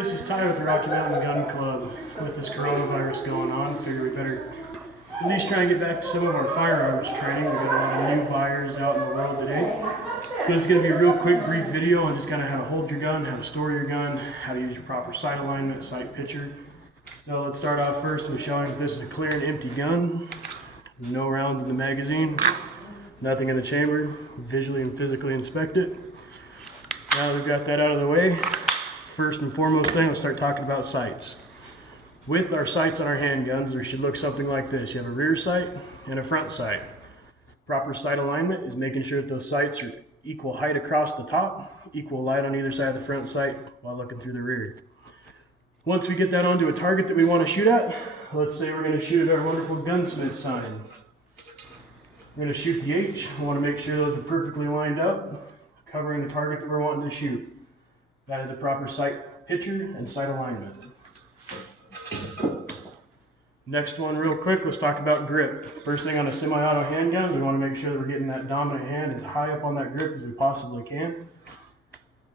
this is Ty with the Rocky Mountain Gun Club. With this coronavirus going on, figure we better at least try and get back to some of our firearms training. We got a lot of new buyers out in the world today. So this is going to be a real quick, brief video on just kind of how to hold your gun, how to store your gun, how to use your proper sight alignment, sight picture. So let's start off first with showing that this is a clear and empty gun. No rounds in the magazine, nothing in the chamber. Visually and physically inspect it. Now that we've got that out of the way, first and foremost thing, let's start talking about sights. With our sights on our handguns, there should look something like this. You have a rear sight and a front sight. Proper sight alignment is making sure that those sights are equal height across the top, equal light on either side of the front sight while looking through the rear. Once we get that onto a target that we want to shoot at, let's say we're going to shoot at our wonderful gunsmith sign. We're going to shoot the H. We want to make sure those are perfectly lined up, covering the target that we're wanting to shoot. That is a proper sight picture and sight alignment. Next one real quick, let's talk about grip. First thing on a semi-auto handgun, we want to make sure that we're getting that dominant hand as high up on that grip as we possibly can.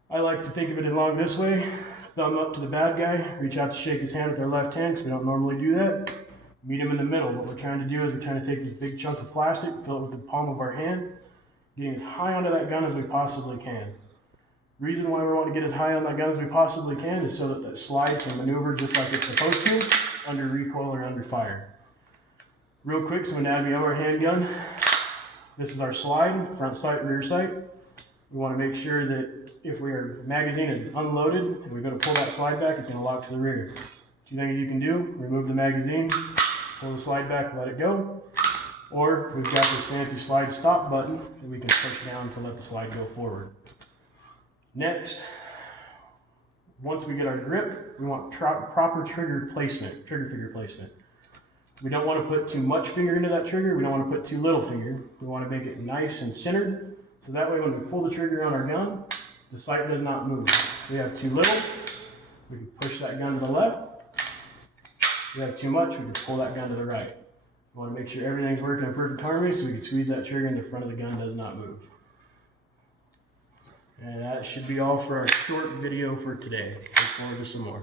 I like to think of it along this way. Thumb up to the bad guy, reach out to shake his hand with our left hand, because we don't normally do that. Meet him in the middle. What we're trying to do is we're trying to take this big chunk of plastic, fill it with the palm of our hand, getting as high onto that gun as we possibly can. The reason why we want to get as high on that gun as we possibly can is so that that slide can maneuver just like it's supposed to, under recoil or under fire. Real quick, some anatomy of our handgun. This is our slide, front sight, rear sight. We want to make sure that if our magazine is unloaded and we're going to pull that slide back, it's going to lock to the rear. Two things you can do: remove the magazine, pull the slide back, let it go, or we've got this fancy slide stop button that we can push down to let the slide go forward. Next, once we get our grip, we want proper trigger placement, trigger finger placement. We don't want to put too much finger into that trigger. We don't want to put too little finger. We want to make it nice and centered, so that way when we pull the trigger on our gun, the sight does not move. If we have too little, we can push that gun to the left. If we have too much, we can pull that gun to the right. We want to make sure everything's working in perfect harmony, so we can squeeze that trigger and the front of the gun does not move. And that should be all for our short video for today. Look forward to some more.